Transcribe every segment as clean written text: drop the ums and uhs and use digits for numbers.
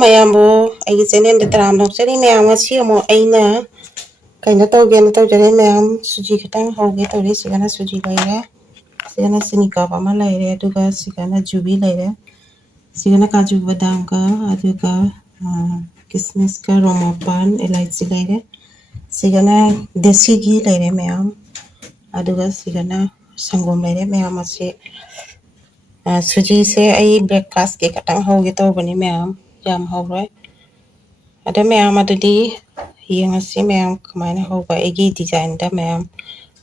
ꯃꯌꯥꯝꯕꯨ ꯑꯩꯒꯤ ꯆꯦꯅꯦꯜꯗ ꯇꯔꯥꯝ ꯂꯧꯖꯔꯤ ꯃꯌꯥꯝ ꯉꯁꯤ ꯑꯃꯨꯛ ꯑꯩꯅ ꯀꯩꯅꯣ ꯇꯧꯒꯦꯅ ꯇꯧꯖꯔꯦ ꯃꯌꯥꯝ ꯁꯨꯖꯤ ꯈꯤꯇꯪ ꯍꯧꯒꯦ ꯇꯧꯔꯤ ꯁꯤꯒꯅ ꯁꯨꯖꯤ ꯂꯩꯔꯦ ꯁꯤꯒꯅ ꯆꯤꯅꯤ ꯀꯞ ꯑꯃ ꯂꯩꯔꯦ ꯑꯗꯨꯒ ꯁꯤꯒꯅ ꯖꯨꯕꯤ ꯂꯩꯔꯦ ꯁꯤꯒꯅ ꯀꯥꯖꯨ ꯕꯗꯥꯝꯒ ꯑꯗꯨꯒ ꯀꯤꯁꯃꯤꯁꯀ ꯔꯣꯃꯥꯄꯥꯟ ꯏꯂꯥꯏꯆꯤ ꯂꯩꯔꯦ ꯁꯤꯒꯅ ꯗꯦꯁꯤ ꯘꯤ ꯂꯩꯔꯦ ꯃꯌꯥꯝ ꯑꯗꯨꯒ ꯁꯤꯒꯅ ꯁꯪꯒꯣꯝ ꯂꯩꯔꯦ ꯃꯌꯥꯝ ꯑꯁꯤ ꯁꯨꯖꯤꯁꯦ ꯑꯩ ꯕ꯭ꯔꯦꯛꯐꯥꯁꯀꯤ ꯈꯇꯪ ꯍꯧꯒꯦ ꯇꯧꯕꯅꯤ ꯃꯌꯥꯝ ꯌꯥꯝ ꯍꯧꯔꯣꯏ ꯑꯗ ꯃꯌꯥꯝ ꯑꯗꯨꯗꯤ ꯌꯦꯡꯉꯁꯤ ꯃꯌꯥꯝ ꯀꯃꯥꯏꯅ ꯍꯧꯕ ꯑꯩꯒꯤ ꯗꯤꯖꯥꯏꯟꯗ ꯃꯌꯥꯝ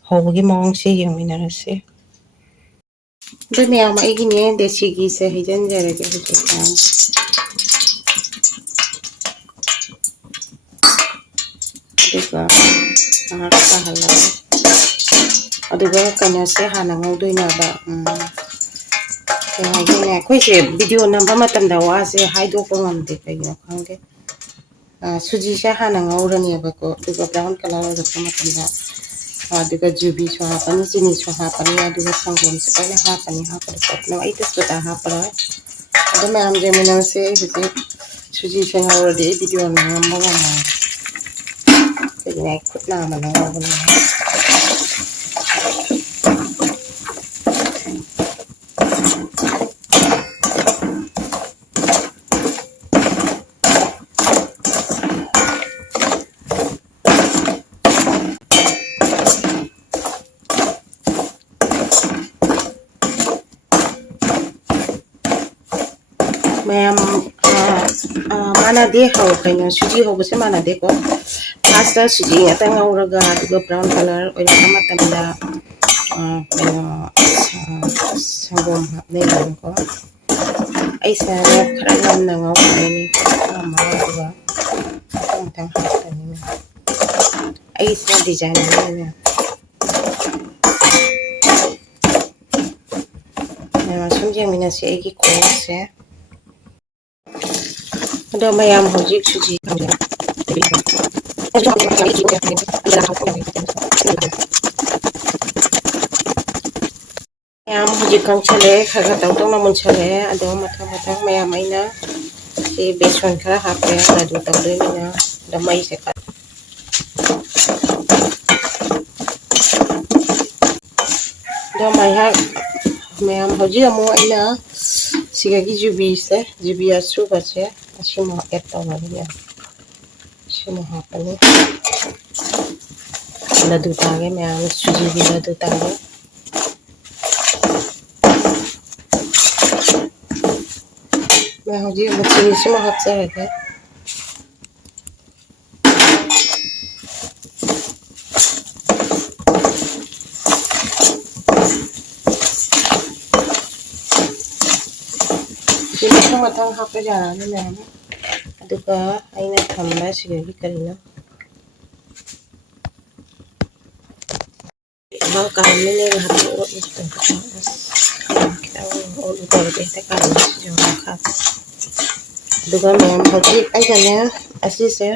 ꯍꯧꯕꯒꯤ ꯃꯑꯣꯡꯁꯦ ꯌꯦꯡꯃꯤꯟꯅꯔꯁꯤ ꯑꯗꯨ ꯃꯌꯥꯝ ꯑꯩꯒꯤꯅꯦ ꯗꯦꯁꯤ ꯘꯤꯁꯦ ꯍꯩꯖꯤꯟꯖꯔꯒꯦ ꯍꯧꯖꯤꯛ ꯑꯗꯨꯒ ꯉꯥꯏꯍꯥꯛ ꯁꯥꯍꯜꯂꯒ ꯑꯗꯨꯒ ꯀꯩꯅꯣꯁꯦ ꯍꯥꯟꯅ ꯉꯧꯗꯣꯏꯅꯦꯕ ꯀꯩ ꯍꯥꯏꯗꯣꯏꯅꯦ ꯑꯩꯈꯣꯏꯁꯦ ꯚꯤꯗꯤꯑꯣ ꯅꯝꯕ ꯃꯇꯝꯗ ꯋꯥꯁꯦ ꯍꯥꯏꯗꯣꯛꯄ ꯉꯝꯗꯦ ꯀꯩꯒꯤꯅꯣ ꯈꯪꯗꯦ ꯁꯨꯖꯤꯁꯦ ꯍꯥꯟꯅ ꯉꯧꯔꯅꯦꯕꯀꯣ ꯑꯗꯨꯒ ꯕ꯭ꯔꯥꯎꯟ ꯀꯂꯔ ꯑꯣꯏꯔꯛꯄ ꯃꯇꯝꯗ ꯑꯗꯨꯒ ꯖꯨꯕꯤꯁꯨ ꯍꯥꯞꯄꯅꯤ ꯆꯤꯅꯤꯁꯨ ꯍꯥꯞꯄꯅꯤ ꯑꯗꯨꯒ ꯁꯪꯒꯣꯝꯁꯨ ꯂꯣꯏꯅ ꯍꯥꯞꯄꯅꯤ ꯍꯥꯞꯄꯗ ꯄꯣꯠꯅꯣ ꯑꯩ ꯇꯦꯁꯄꯇꯥ ꯍꯥꯞꯄꯔꯣꯏ ꯑꯗꯨ ꯃꯌꯥꯝ ꯌꯦꯡꯃꯤꯟꯅꯔꯁꯦ ꯍꯧꯖꯤꯛ ꯁꯨꯖꯤꯁꯦ ꯉꯧꯔꯗꯤ ꯑꯩ ꯚꯤꯗꯤꯑꯣ ꯅꯝꯕ ꯉꯝꯃꯣꯏ ꯀꯩꯒꯤꯅꯣ ꯑꯩ ꯈꯨꯠ ꯅꯥꯝꯃꯅ ꯉꯧꯕꯅꯤꯅ ꯃꯌꯥꯝ ꯃꯥꯟꯅꯗꯦ ꯀꯩꯅꯣ ꯁꯨꯖꯤ ꯍꯧꯕꯁꯦ ꯃꯥꯟꯅꯗꯦꯀꯣ ꯐꯥꯔꯁꯇ ꯁꯨꯖꯤ ꯉꯥꯛꯇ ꯉꯧꯔꯒ ꯑꯗꯨꯒ ꯕ꯭ꯔꯥꯎꯟ ꯀꯂꯔ ꯑꯣꯏꯔꯛꯄ ꯃꯇꯝꯗ ꯀꯩꯅꯣ ꯁꯪꯒꯣꯝ ꯍꯥꯞꯅꯩꯌꯦꯕꯀꯣ ꯑꯩꯁꯦ ꯈꯔ ꯉꯟꯅ ꯉꯧꯈꯤꯗꯣꯏꯅꯤ ꯉꯝꯃꯔꯣꯏ ꯑꯗꯨꯒ ꯃꯊꯪ ꯍꯥꯞꯀꯅꯤ ꯑꯩꯁꯤꯅ ꯗꯤꯖꯥꯏꯟ ꯑꯃꯅꯦ ꯁꯨꯝ ꯌꯦꯡꯃꯤꯟꯅꯁꯤ ꯑꯩꯒꯤ ꯈꯨꯠꯁꯦ ꯑꯗꯣ ꯃꯌꯥꯝ ꯍꯧꯖꯤꯛ ꯁꯨꯖꯤ ꯃꯌꯥꯝ ꯍꯧꯖꯤꯛ ꯀꯪꯁꯜꯂꯛꯑꯦ ꯈꯔ ꯇꯧ ꯇꯧꯅ ꯃꯨꯟꯁꯜꯂꯛꯑꯦ ꯑꯗꯣ ꯃꯊꯪ ꯃꯌꯥꯝ ꯑꯩꯅ ꯁꯤ ꯕꯦꯁꯣꯟ ꯈꯔ ꯍꯥꯞꯄꯦ ꯑꯗꯨ ꯇꯧꯗꯣꯏꯅꯤꯅ ꯑꯗ ꯃꯩꯁꯦ ꯑꯗꯣ ꯉꯥꯏꯍꯥꯛ ꯃꯌꯥꯝ ꯍꯧꯖꯤꯛ ꯑꯃꯨꯛ ꯑꯩꯅ ꯁꯤꯒꯒꯤ ꯖꯨꯕꯤꯁꯦ ꯖꯨꯕꯤ ꯑꯁꯨꯕꯁꯦ ꯑꯁꯤꯃꯨꯛ ꯑꯦꯗ ꯇꯧꯔꯅꯤ ꯁꯤꯃꯨꯛ ꯍꯥꯞꯄꯅꯤ ꯂꯗꯨ ꯇꯥꯒꯦ ꯃꯌꯥꯝ ꯁꯨꯖꯤꯒꯤ ꯂꯗꯨ ꯇꯥꯒꯦ ꯍꯧꯖꯤꯛ ꯑꯃꯨꯛ ꯆꯤꯅꯤꯁꯤꯃ ꯍꯥꯞꯆꯔꯒꯦ ꯃꯊꯪ ꯍꯥꯞꯄ ꯌꯥꯔꯅꯤ ꯃꯌꯥꯝ ꯑꯗꯨꯒ ꯑꯩꯅ ꯊꯝꯕ ꯁꯤꯒꯒꯤ ꯀꯔꯤꯅꯣ ꯀꯥꯔꯝꯃꯤꯅꯦ ꯉꯥꯏꯍꯥꯛꯇꯪ ꯑꯣꯠꯂꯨ ꯇꯧꯔꯗꯤ ꯍꯦꯛꯇ ꯀꯥꯔꯝꯃꯤ ꯑꯗꯨꯒ ꯃꯌꯥꯝ ꯍꯧꯖꯤꯛ ꯑꯩꯅꯅꯦ ꯑꯁꯤꯁꯦ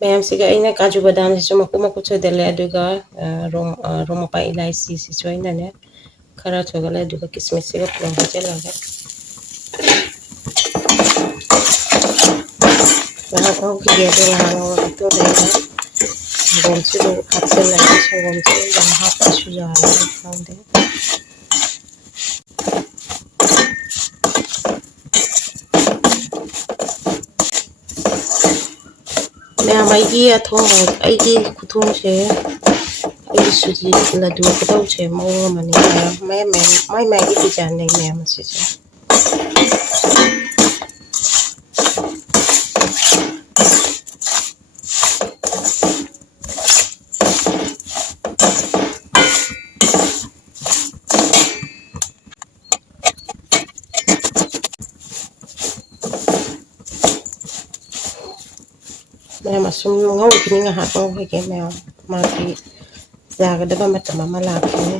ꯃꯌꯥꯝꯁꯤꯒ ꯑꯩꯅ ꯀꯥꯖꯨ ꯕꯗꯥꯝꯁꯤꯁꯨ ꯃꯀꯨꯞ ꯃꯀꯨꯞ ꯁꯣꯏꯗꯜꯂꯦ ꯑꯗꯨꯒ ꯔꯣꯃꯥꯄꯥ ꯏꯂꯥꯏꯆꯤꯁꯤꯁꯨ ꯑꯩꯅꯅꯦ ꯈꯔ ꯁꯣꯏꯒꯠꯂꯦ ꯑꯗꯨꯒ ꯀꯤꯁꯃꯤꯁꯁꯤꯒ ꯄꯨꯂꯞ ꯍꯩꯖꯤꯜꯂꯒ ꯉꯥꯏꯍꯥꯛ ꯉꯧꯈꯤꯒꯦ ꯑꯗꯨ ꯉꯥꯏꯍꯥꯛ ꯉꯧꯔ ꯃꯇꯨꯡꯗ ꯑꯩꯅ ꯁꯪꯒꯣꯝꯁꯤꯕꯨ ꯍꯥꯞꯆꯤꯜꯂꯒ ꯁꯪꯒꯣꯝꯁꯦ ꯌꯥꯝ ꯍꯥꯞꯄꯁꯨ ꯌꯥꯔꯣꯏ ꯈꯪꯗꯦ ꯃꯌꯥꯝ ꯑꯩꯒꯤ ꯈꯨꯊꯣꯡꯁꯦ ꯑꯩꯒꯤ ꯁꯨꯖꯤ ꯂꯗꯨ ꯈꯨꯇꯧꯁꯦ ꯃꯑꯣꯡ ꯑꯃꯅꯤ ꯃꯥꯏ ꯃꯥꯏꯒꯤ ꯗꯤꯖꯥꯏꯟ ꯂꯩ ꯃꯌꯥꯝ ꯑꯁꯤꯁꯦ ꯃꯌꯥꯝ ꯑꯁꯨꯝ ꯉꯧꯈꯤꯅꯤ ꯉꯥꯏꯍꯥꯛ ꯉꯧꯈꯤꯒꯦ ꯃꯌꯥꯝ ꯃꯥꯒꯤ ꯌꯥꯒꯗꯕ ꯃꯇꯝ ꯑꯃ ꯂꯥꯛꯈꯤꯅꯤ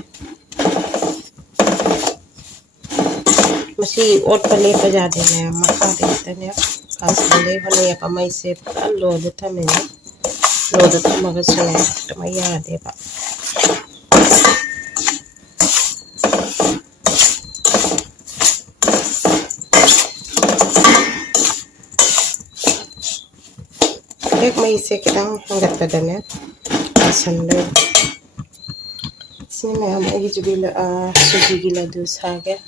ꯃꯁꯤ ꯑꯣꯠꯄ ꯂꯦꯞꯄ ꯌꯥꯗꯦ ꯃꯌꯥꯝ ꯃꯈꯥꯗ ꯈꯛꯇꯅꯦ ꯀꯥꯝꯁꯤꯟꯕꯩ ꯍꯣꯠꯅꯩꯑꯕ ꯃꯩꯁꯦ ꯄꯨꯔꯥ ꯂꯣꯗ ꯊꯝꯃꯤꯅꯦ ꯂꯣꯗ ꯊꯝꯃꯒꯁꯨꯅꯦ ꯃꯩ ꯌꯥꯗꯦꯕ hek mayse kitang hangatpadane asanlo sini mayam agi jubila suji gila du sage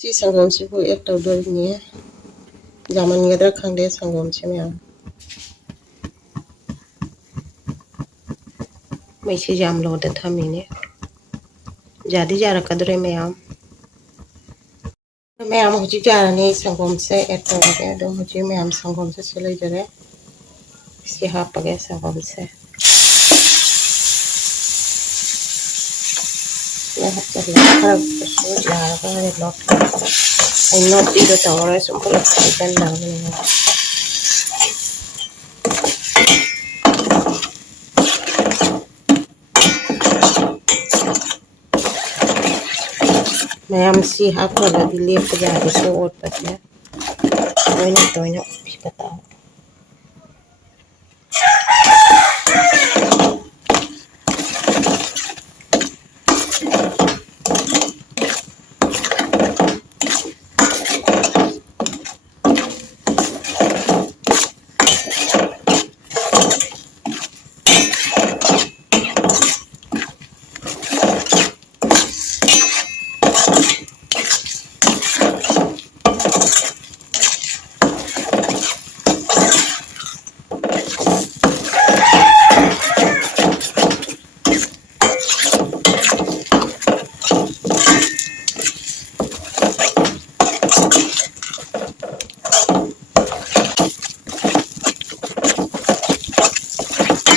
si sangom si bu ek taw dor ni zaman ngadra khangde sangom si mayam mayse jam lo da thamine jadi jara kadre mayam mayam huji jara ni sangom se ek taw ge do huji mayam sangom se silai jare si hapage sangom se I not dito tawara sumpah ikan lang niya. Mayam si ako na dilip ko dyan isuot pa siya. Toyo pipataw.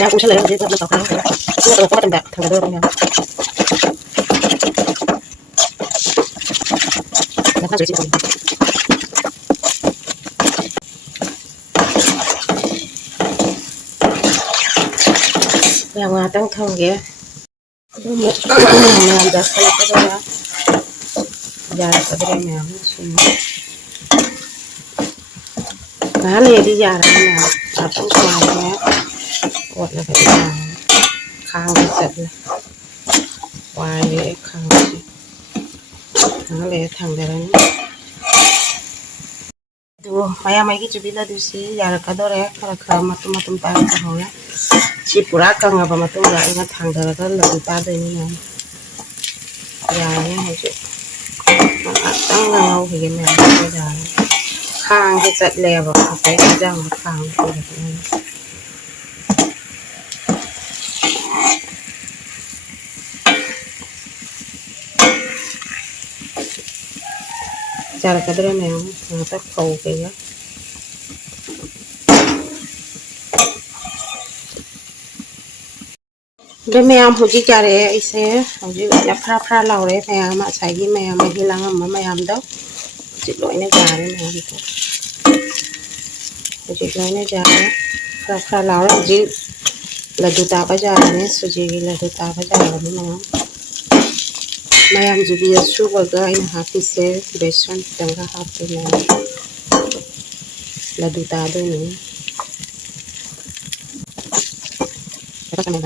Aku sila yung dito na tawag. Ito ko matanda tanggalor niya. Nakasusi ko. Yang atang tangge. Mayam dasal ko dala. Jara ko dala mayam sini. Mahal ya di jara mayam. Atang kumain quật là phải khang sạch này hoài để khang nó lấy thằng đấy tu maya mai ki chubila dusi yar kadore kara kara matum ta ka hoya chi pura ka nga ba matum ga ina thang da ka la ta de ni na ya ni ha chu tang nga ngau hi me ya khang cái sạch lè vào cái răng khang cara kadre memang sangat kau kaya để mèo hồi chỉ chả để xe hồi chỉ nhập pha lẩu đấy mèo mà xài cái mèo mà hilang mà mèo đâu chỉ loại nó già đấy mèo thôi hồi chỉ loại nó già đấy pha lẩu là chỉ là đồ ta bây giờ này số chỉ là đồ ta bây giờ là mèo mèo chỉ bây giờ số vào cái anh hấp xe besan tengah hấp cái mèo là đồ ta đấy nữa cái này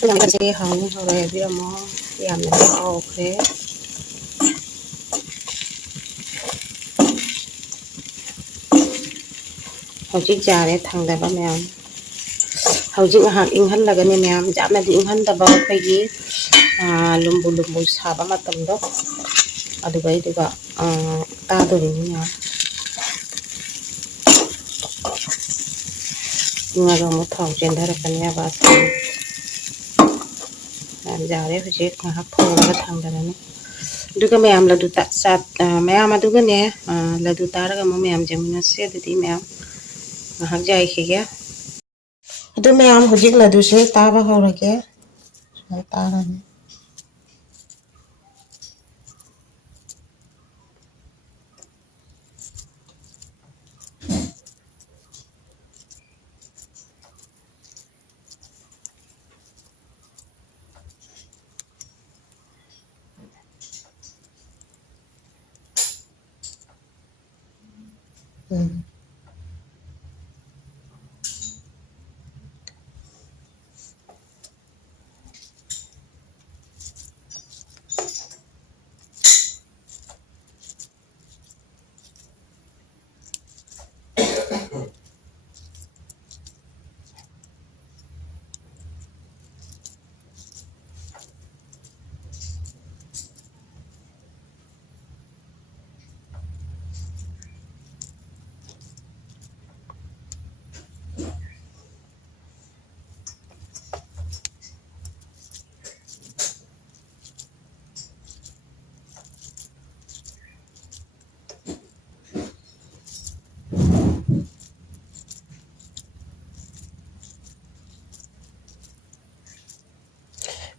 cái này cái hồng rồi bây giờ mà làm nó ok hầu chỉ trà để thằng đại ba mèo hầu chỉ hạt in hắn là cái này mèo chả mà in hắn đại ba phải gì lumbu sa ba mà tầm đó được vậy được ạ ta được như nào nhưng mà một thầu trên đó là cái nhà bà làm giàu đấy phải chết mà hấp thô cái thằng đó này được cái mèo là được tạ sạt mèo mà được cái này là được ta cái mà mèo chấm nó sẽ được tí mèo mà hấp dày khi cái được mèo hồi trước là được sẽ ta vào hồ rồi cái ta rồi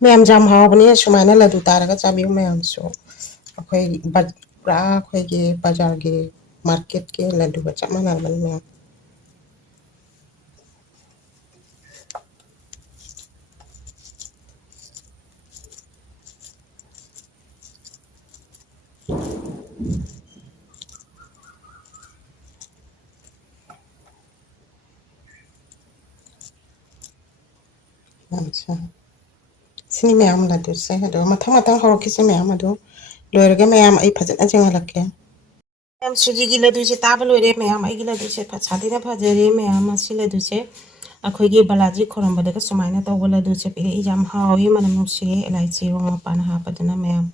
ma'am जाम हावबने सुमाइना लड्डू तारगा चाबियो ma'am सो अखोई पुरा अखोई बाजार के मार्केट के लड्डू का चप मानबन मैम अच्छा सिनी मैम लड्डू से अदो मथं मथं हरकिसे मैम अदो लोरगे मैम आई फजना जेंगलके मैम सुजी की लड्डू से ताब लोरे मैम आई की लड्डू से सादीना फजरे मैम असी लड्डू से अखोई बालाजी खोरंबदगा सुमाइना तौब लड्डू से पिरे याम हावी मनम नुसिए इलायची रोंग मपान हापदना मैम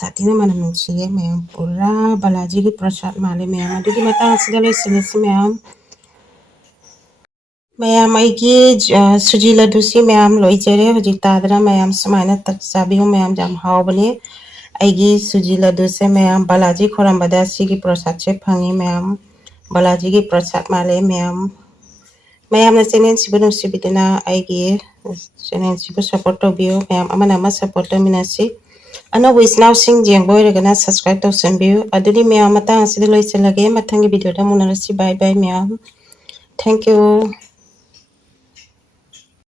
साथीना मनम नुसिए मैम पूरा बालाजी की प्रसाद माले मैम अदुगी मता असिदा लोइसिनेसि मैम मैम आई सुजी लड्डू से मैम लोइजरे हुजिक तादरा मैम सुमाइना चाबियो मैम जाम हावबने आई सुजी लड्डू से मैम बालाजी खोरंबदा सिगी प्रसाद से फंगी मैम बालाजी की प्रसाद माले मैम मैम चैनल सिबो नुसिबिदना आई चैनल सिबो सपोर्ट तौबियो मैम अमना सपोर्ट तौमिनासी अनौबो इचनाव सिंग जेंबो ओइरगना सब्सक्राइब तौसनबियो अदुदि मैम मता असिदा लोइसलगे मथंगी वीडियो दा मुनारसी bye bye ma'am thank you